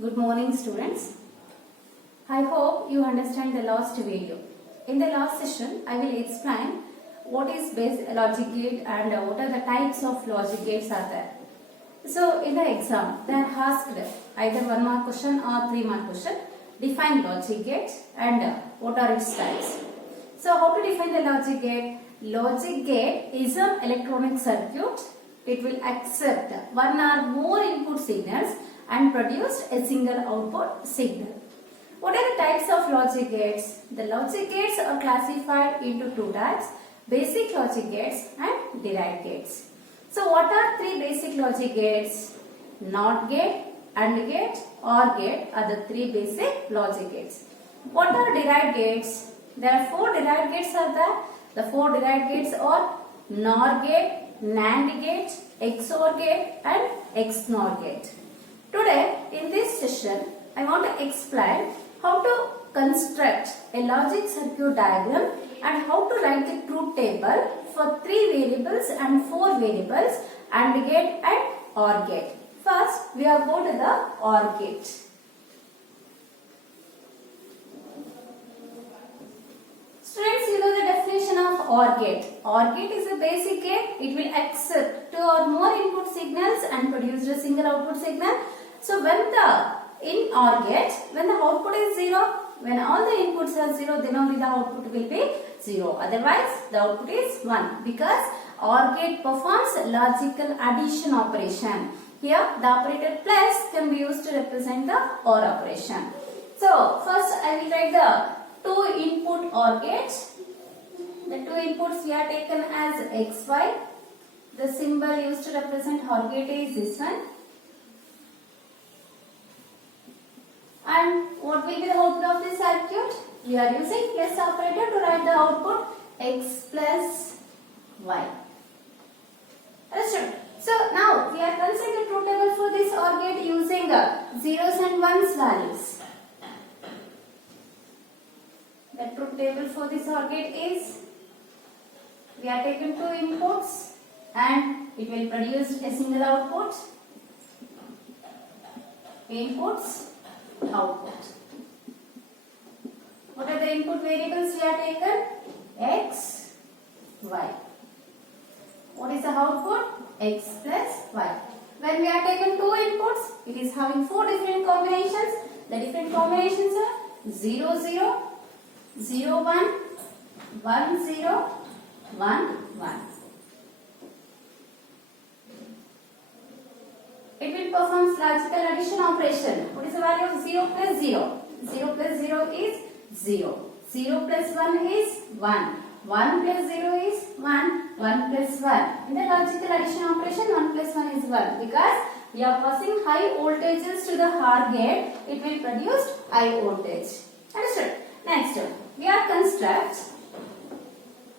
Good morning, students. I hope you understand the last video. In the last session, I will explain what is basic logic gate and what are the types of logic gates are there. So, in the exam, they are asked either 1 mark question or 3 mark question. Define logic gates and what are its types. So, how to define the logic gate? Logic gate is an electronic circuit. It will accept one or more input signals and produce a single output signal. What are the types of logic gates? The logic gates are classified into two types, basic logic gates and derived gates. So what are three basic logic gates? NOT gate, AND gate, OR gate are the three basic logic gates. What are derived gates? There are four derived gates are there. The four derived gates are NOR gate, NAND gate, XOR gate and XNOR gate. Today in this session I want to explain how to construct a logic circuit diagram and how to write the truth table for 3 variables and 4 variables AND gate and OR gate. First we are going to the OR gate. Students, you know the definition of OR gate. OR gate is a basic gate. It will accept 2 or more input signals and produce a single output signal. So when in OR gate, when the output is 0, when all the inputs are 0, then only the output will be 0. Otherwise, the output is 1 because OR gate performs logical addition operation. Here, the operator plus can be used to represent the OR operation. So, first I will write the 2 input OR gates. The 2 inputs we are taken as XY. The symbol used to represent OR gate is this one. And what will be the output of this circuit? We are using plus operator to write the output x plus y. Understood? So now we are considering the truth table for this OR gate using zeros and ones values. The truth table for this OR gate is we are taking 2 inputs and it will produce a single output. Inputs, output. What are the input variables we are taken? X, Y. What is the output? X plus Y. When we are taken 2 inputs, it is having 4 different combinations. The different combinations are 0, 0, 0, 1, 1, 0, 1, 1. It will perform logical addition operation. What is the value of 0 plus 0? 0 plus 0 is 0. 0 plus 1 is 1. 1 plus 0 is 1. 1 plus 1. In the logical addition operation, 1 plus 1 is 1. Because we are passing high voltages to the OR gate, it will produce high voltage. Understood? Next, we are construct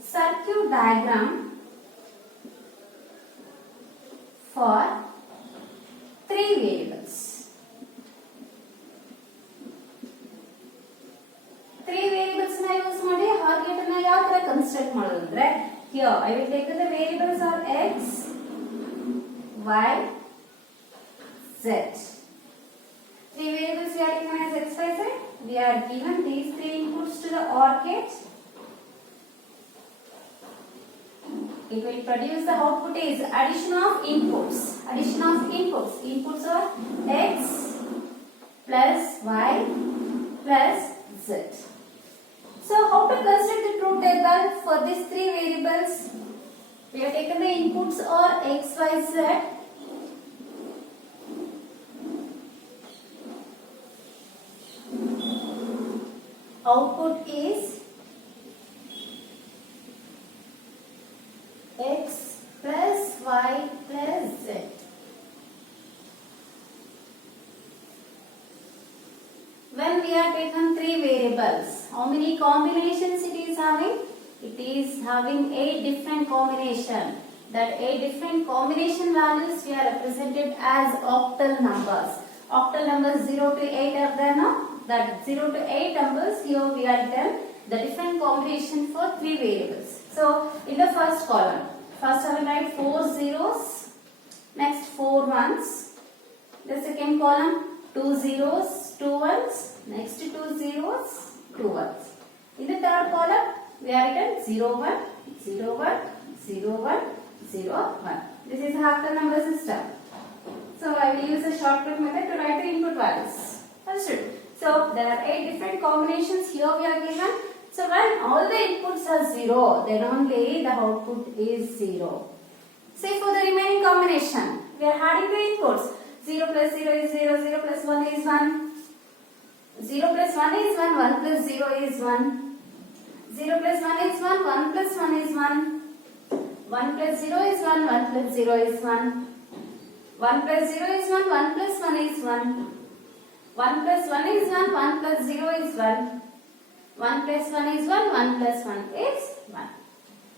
circuit diagram for 3 variables. 3 variables na use ಮಾಡಿ OR gate na ಯಾವ ತರ construct ಮಾಡೋದು ಅಂದ್ರೆ here I will take the variables are x, y, z. 3 variables we are taken as x, y, z. We are given these 3 inputs to the OR gate. It will produce the output is addition of inputs. Addition of inputs. Inputs are x plus y plus z. So how to construct the truth table for these 3 variables? We have taken the inputs are x, y, z. Output is x plus y plus z. When we are taken 3 variables, how many combinations it is having? It is having 8 different combinations. That 8 different combination values we are represented as octal numbers. Octal numbers 0 to 8 are there now. That 0 to 8 numbers here we are done the different combination for 3 variables. So in the first column, first I will write 4 zeros, next 4 ones, the second column 2 zeros, 2 ones, next 2 zeros, 2 ones. In the third column, we are written 0, 1, 0, 1, 0, 1, 0, 1. This is half the number system. So I will use a shortcut method to write the input values. Understood? So there are 8 different combinations here we are given. So when all the inputs are 0, then only the output is 0. Say for the remaining combination, we are adding the inputs. 0 plus 0 is 0, 0 plus 1 is 1. 0 plus 1 is 1, 1 plus 0 is 1. 0 plus 1 is 1, 1 plus 1 is 1. 1 plus 0 is 1, 1 plus 0 is 1. 1 plus 0 is 1, 1 plus 1 is 1. 1 plus 1 is 1, 1 plus 0 is 1. 1 plus 1 is 1, 1 plus 1 is 1.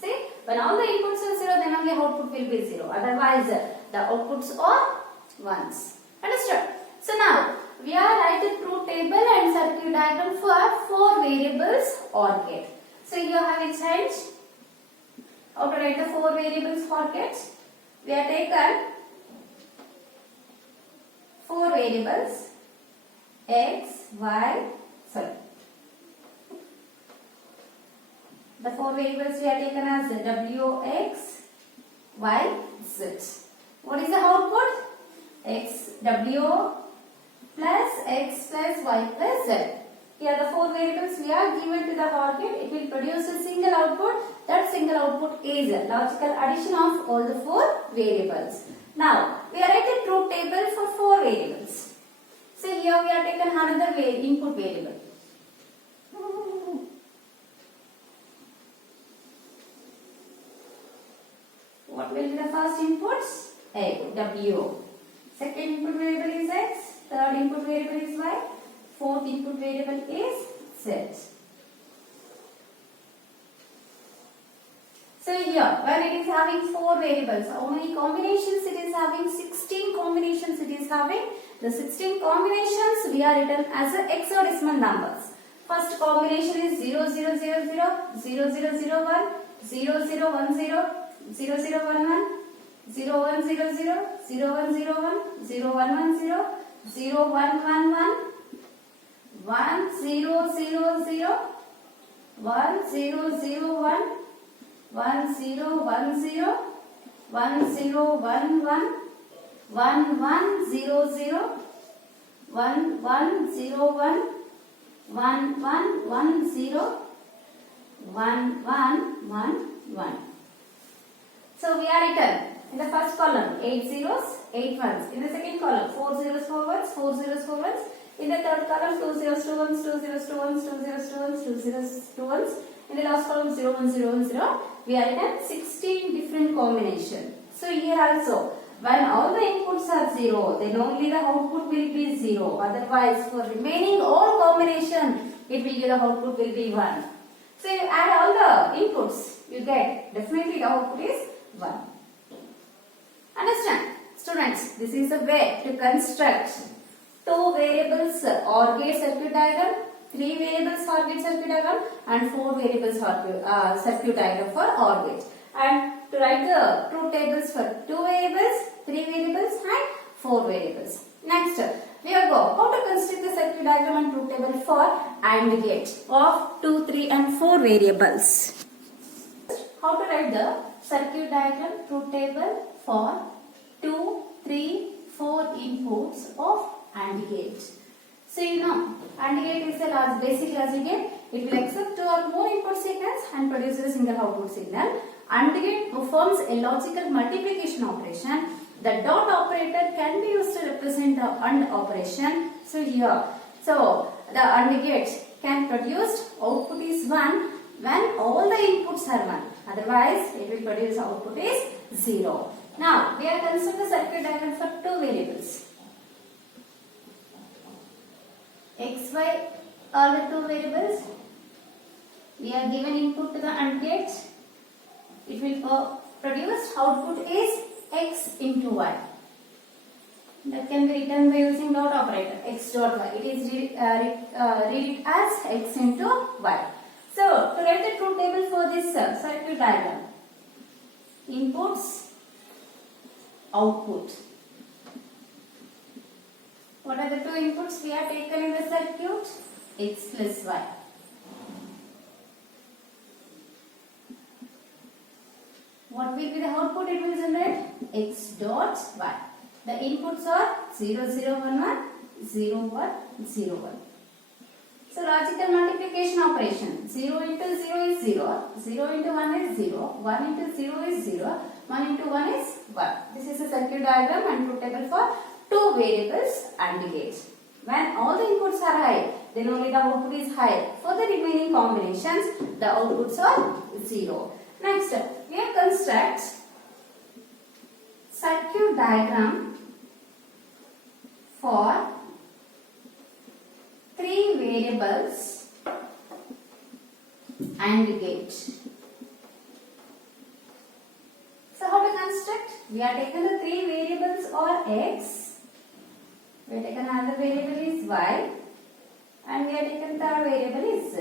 See, when all the inputs are 0, then only output will be 0. Otherwise, the outputs are 1s. Understood? So now, we are writing truth table and circuit diagram for 4 variables OR gate. So here have we changed. How to write the 4 variables OR gate? We have taken 4 variables x, y, sorry. The 4 variables we have taken as w, x, y, z. What is the output? X, w plus x plus y plus z. Here the 4 variables we are given to the OR gate. It will produce a single output. That single output is a logical addition of all the 4 variables. Now, we are writing truth table for 4 variables. So here we have taken another input variable. What will be the first inputs? A, W. Second input variable is X. Third input variable is Y. Fourth input variable is Z. So here, when it is having 4 variables, how many combinations it is having? 16 combinations it is having. The 16 combinations we are written as a hexadecimal numbers. First combination is 0, 0, 0, 0, 0, 0, 0, 1, 0, 0, 1, 0, 0, 0, 1, 1, 0, 1, 0, 0, 0, 1, 0, 1, 0, 1, 1, 0, 0, 1, 1, 1, 1, 0, 0, 0, 1, 0, 0, 1, 1, 0, 1, 0, 1, 0, 1, 1, 1, 1, 0, 0, 1, 1, 0, 1, 1, 1, 1, 0, 1, 1, 1, 1. So we are written in the first column 8 zeros, 8 ones. In the second column 4 zeros, 4 ones, 4 zeros, 4 ones. In the third column 2 zeros, 2 ones, 2 zeros, 2 ones, 2 zeros, 2 ones, 2 zeros, 2 ones. In the last column 0, 1, 0, 1, 0. We are written 16 different combinations. So here also, when all the inputs are 0, then only the output will be 0. Otherwise, for remaining all combination, it will give the output will be 1. So you add all the inputs, you get definitely the output is 1. Understand? Students, this is a way to construct 2 variables OR gate circuit diagram, 3 variables OR gate circuit diagram and 4 variables circuit diagram for OR gate. And to write the truth tables for 2 variables, 3 variables and 4 variables. Next, we will go how to construct the circuit diagram and truth table for AND gate of 2, 3 and 4 variables. How to write the circuit diagram truth table for 2, 3, 4 inputs of AND gate. So you know, AND gate is a basic logic gate. It will accept 2 or more input signals and produces a single output signal. AND gate performs a logical multiplication operation. The dot operator can be used to represent the AND operation. So here, the AND gate can produce output is 1 when all the inputs are 1. Otherwise, it will produce output is 0. Now, we are considering the circuit diagram for 2 variables. X, Y are the 2 variables. We are given input to the AND gate. It will produce output is X into Y. That can be written by using dot operator X dot Y. It is read it as X into Y. So, to write the truth table for this circuit diagram, inputs, output. What are the two inputs we have taken in the circuit? X plus y. What will be the output it will generate? X dot y. The inputs are 0, 0, 1, 1, 0, 1, 0, 1. So logical multiplication operation. 0 into 0 is 0, 0 into 1 is 0, 1 into 0 is 0, 1 into 1 is 1. This is a circuit diagram and truth table for two variables AND gate. When all the inputs are high, then only the output is high. For the remaining combinations, the outputs are 0. Next, we have construct circuit diagram for three variables AND gate. So how to construct? We have taken the three variables or x, we have taken another variable is y, and we have taken third variable is z.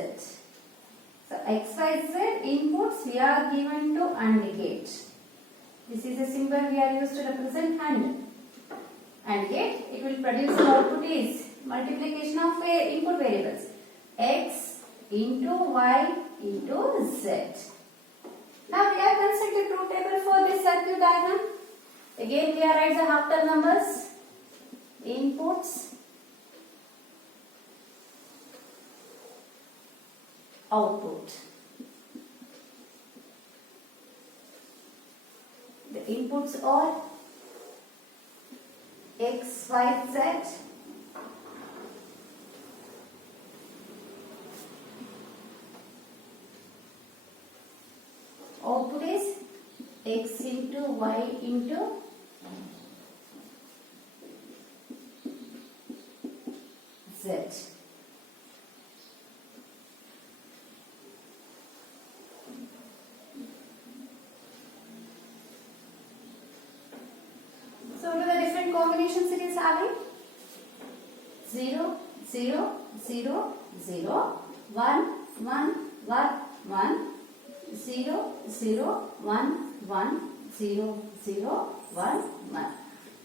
So x, y, z inputs we are given to AND gate. This is a symbol we are used to represent AND gate. It will produce the output is multiplication of input variables x into y into z. Now we have constructed truth table for this circuit diagram. Again we are write the half term numbers, inputs, output. The inputs are x, y, z. Output is x into y into z. So what are the different combinations it is having? 0, 0, 0, 0, 1, 1, 1, 1, 0, 0, 1, 1, 0, 0, 1, 1.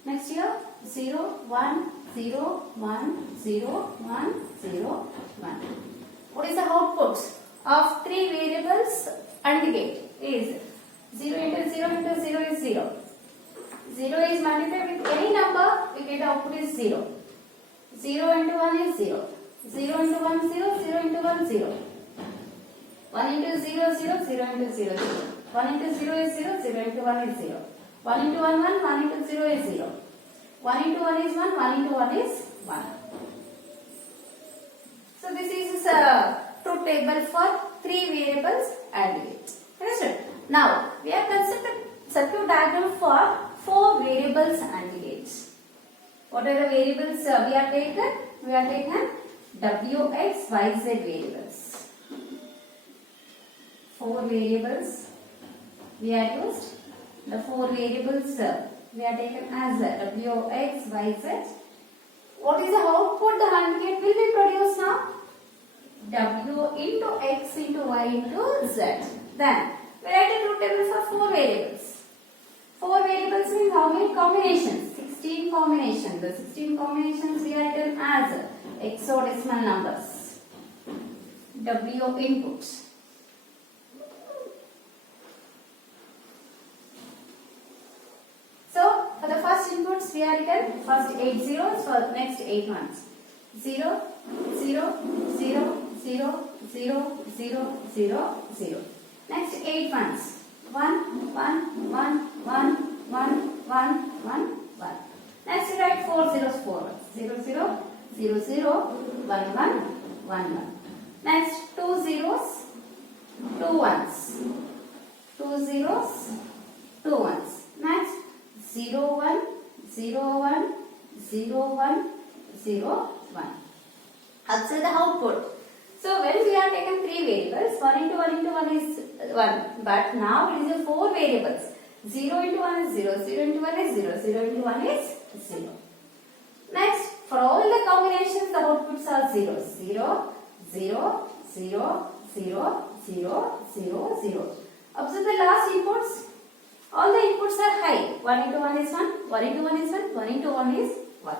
Next here 0, 1, 0, 1, 0, 1, 0, 1. What is the output of three variables AND gate? Is 0 into 0 into 0 is 0. 0 is multiplied with any number, we get the output is 0. 0 into 1 is 0. 0 into 1 0, 0 into 1 0. 1 into 0 0, 0 into 0 0. 1 into 0 is 0, 0 into 1 is 0. 1 into 1 1, 1 into 0 is 0. 1 into 1 is 1, 1 into 1 is 1. So this is a truth table for three variables AND gate. Understood? Now we have constructed circuit diagram for four variables AND gates. What are the variables we have taken? We have taken w, x, y, z variables. Four variables we have used. The four variables we have taken as w, x, y, z. What is the output the AND gate will be produced now? W into x into y into z. Then we write a truth table for four variables. Four variables means how many combinations? 16 combinations. The 16 combinations we have written as hexadecimal numbers. W inputs. So for the first inputs we have written first 8 zeros for next 8 ones. 0, 0, 0, 0, 0, 0, 0, 0. Next 8 ones. 1, 1, 1, 1, 1, 1, 1, 1. Next we write 4 zeros, 4 ones. 0, 0, 0, 0, 1, 1, 1, 1. Next 2 zeros, 2 ones. 2 zeros, 2 ones. Next 0, 1, 0, 1, 0, 1, 0, 1. Observe the output. So when we are taken three variables, 1 into 1 into 1 is 1. But now it is a 4 variables. 0 into 1 is 0, 0 into 1 is 0, 0 into 1 is 0. Next, for all the combinations, the outputs are 0. 0, 0, 0, 0, 0, 0, 0. Observe the last inputs. All the inputs are high. 1 into 1 is 1, 1 into 1 is 1, 1 into 1 is 1.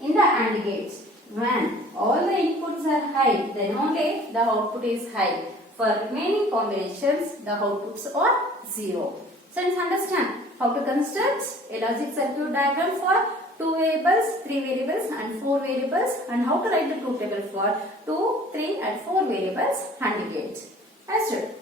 In the AND gate. When all the inputs are high, then only the output is high. For remaining combinations, the outputs are 0. So let's understand how to construct a logic circuit diagram for 2 variables, 3 variables and 4 variables, and how to write the truth table for 2, 3 and 4 variables AND gate. Understood?